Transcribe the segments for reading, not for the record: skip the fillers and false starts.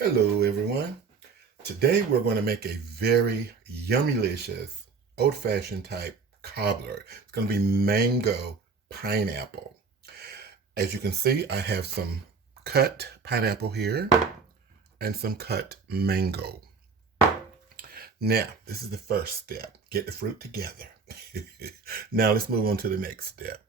Hello everyone. Today we're going to make a very yummylicious old-fashioned type cobbler. It's going to be mango pineapple. As you can see, I have some cut pineapple here and some cut mango. Now, this is the first step. Get the fruit together. Now let's move on to the next step.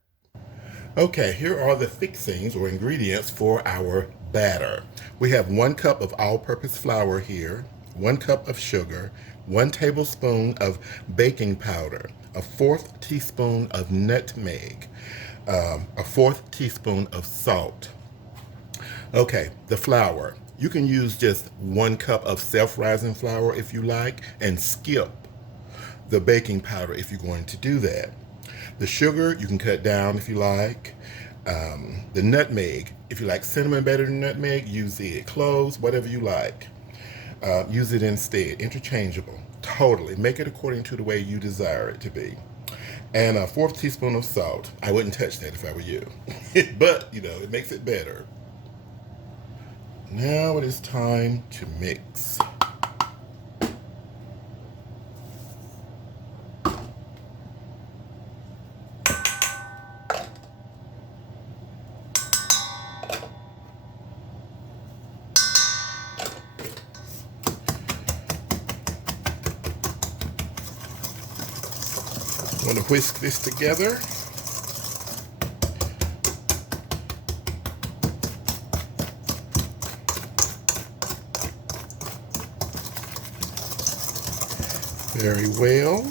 Okay, here are the fixings or ingredients for our batter. We have 1 cup of all-purpose flour here, 1 cup of sugar, 1 tablespoon of baking powder, a 1/4 teaspoon of nutmeg, a 1/4 teaspoon of salt. Okay, the flour. You can use just 1 cup of self-rising flour if you like, and skip the baking powder if you're going to do that. The sugar, you can cut down if you like. The nutmeg, if you like cinnamon better than nutmeg, use it. Cloves, whatever you like. Use it instead. Interchangeable. Totally. Make it according to the way you desire it to be. And a 1/4 teaspoon of salt. I wouldn't touch that if I were you. But, you know, it makes it better. Now it is time to mix. I'm going to whisk this together. Very well.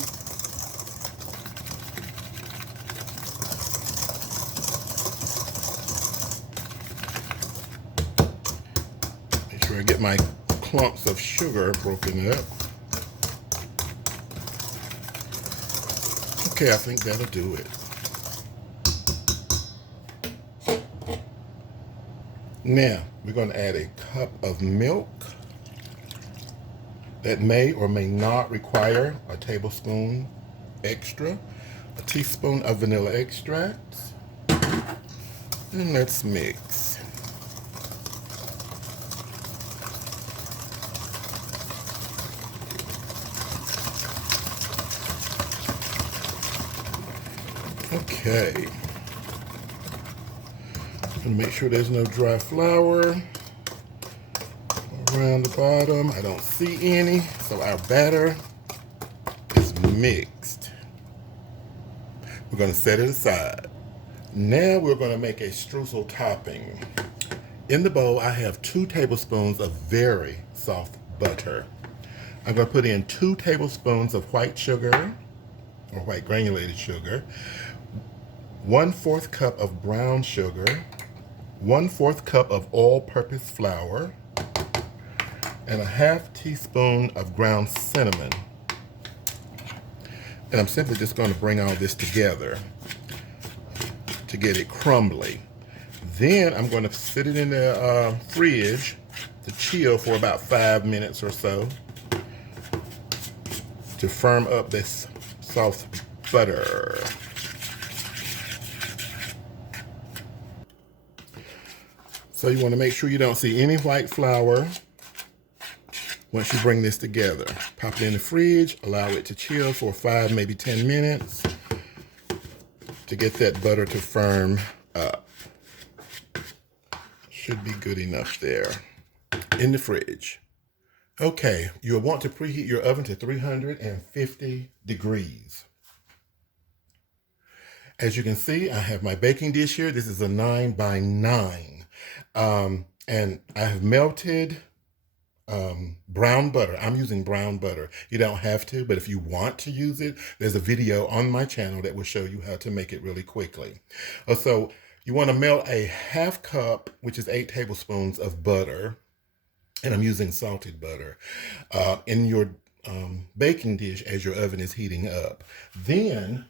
Make sure I get my clumps of sugar broken up. Okay, I think that'll do it. Now, we're going to add a cup of milk. That may or may not require a tablespoon extra, a teaspoon of vanilla extract, and let's mix. Okay. I'm gonna make sure there's no dry flour around the bottom. I don't see any, so our batter is mixed. We're going to set it aside. Now we're going to make a streusel topping. In the bowl, I have 2 tablespoons of very soft butter. I'm going to put in 2 tablespoons of white sugar, or white granulated sugar, 1/4 cup of brown sugar, 1/4 cup of all-purpose flour, and a 1/2 teaspoon of ground cinnamon. And I'm simply just going to bring all this together to get it crumbly. Then I'm going to sit it in the fridge to chill for about 5 minutes or so to firm up this soft butter. So you want to make sure you don't see any white flour. Once you bring this together, pop it in the fridge, allow it to chill for 5, maybe 10 minutes to get that butter to firm up. Should be good enough there in the fridge. Okay, you'll want to preheat your oven to 350 degrees. As you can see, I have my baking dish here. This is a 9 by 9. And I have melted brown butter. I'm using brown butter. You don't have to, but if you want to use it, there's a video on my channel that will show you how to make it really quickly. So you want to melt a 1/2 cup, which is 8 tablespoons of butter, and I'm using salted butter, in your baking dish as your oven is heating up. Then,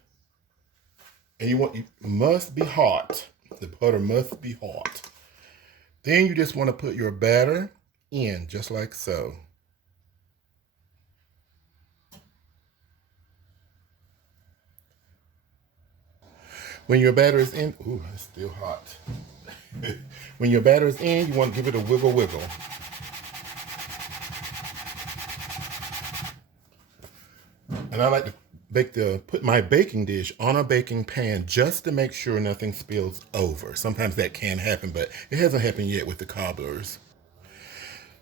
and it must be hot. The butter must be hot. Then you just want to put your batter in, just like so. When your batter is in, ooh, it's still hot. When your batter is in, you want to give it a wiggle. And I like to put my baking dish on a baking pan just to make sure nothing spills over. Sometimes that can happen, but it hasn't happened yet with the cobblers.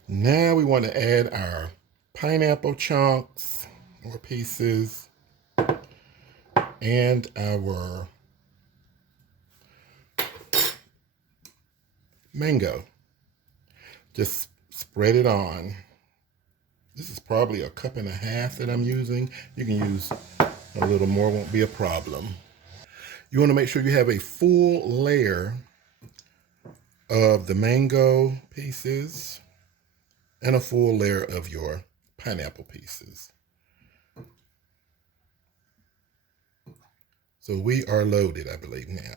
Now we want to add our pineapple chunks or pieces and our mango. Just spread it on. This is probably a cup and a half that I'm using. You can use a little more, won't be a problem. You want to make sure you have a full layer of the mango pieces and a full layer of your pineapple pieces. So we are loaded, I believe, now.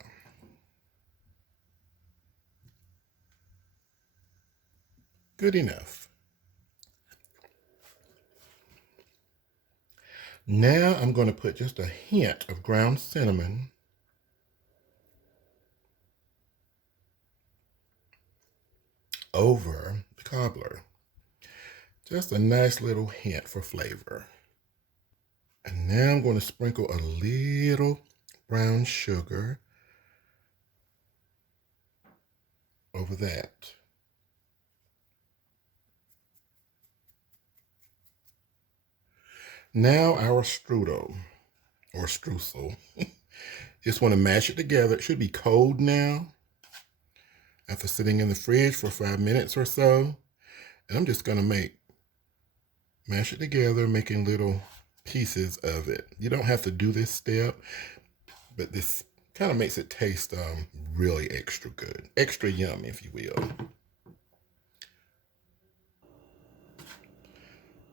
Good enough. Now I'm going to put just a hint of ground cinnamon over the cobbler. Just a nice little hint for flavor. And now I'm going to sprinkle a little brown sugar over that. Now our strudel, or streusel. Just want to mash it together. It should be cold now after sitting in the fridge for 5 minutes or so. And I'm just going to mash it together, making little pieces of it. You don't have to do this step, but this kind of makes it taste really extra good, extra yummy, if you will.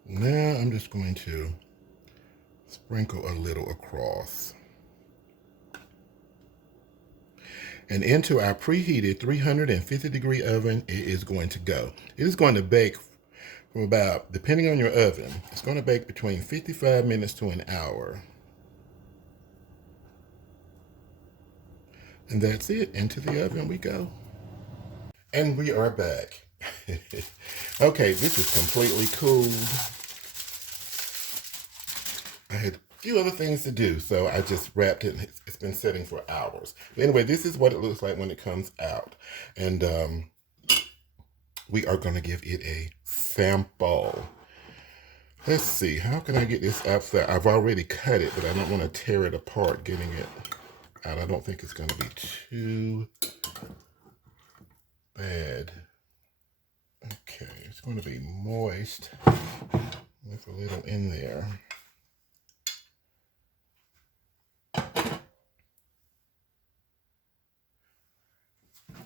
Now I'm just going to sprinkle a little across. And into our preheated 350-degree oven, it is going to go. It is going to bake from about, depending on your oven, it's going to bake between 55 minutes to an hour. And that's it. Into the oven we go. And we are back. Okay, this is completely cooled. I had a few other things to do, so I just wrapped it. It's been sitting for hours. But anyway, this is what it looks like when it comes out. And we are going to give it a sample. Let's see, how can I get this outside? I've already cut it, but I don't want to tear it apart getting it out. I don't think it's going to be too bad. Okay, it's going to be moist with a little in there.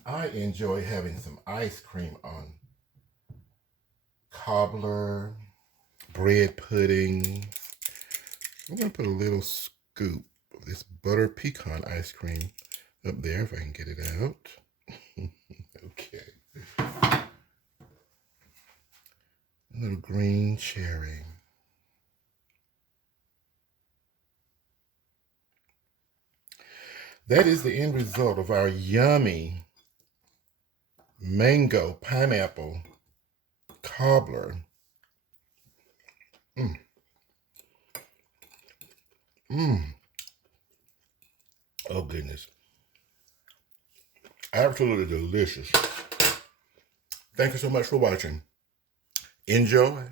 I enjoy having some ice cream on cobbler, bread pudding. I'm going to put a little scoop of this butter pecan ice cream up there if I can get it out. Okay. A little green cherry. That is the end result of our yummy mango pineapple cobbler. Oh goodness. Absolutely delicious. Thank you so much for watching. Enjoy.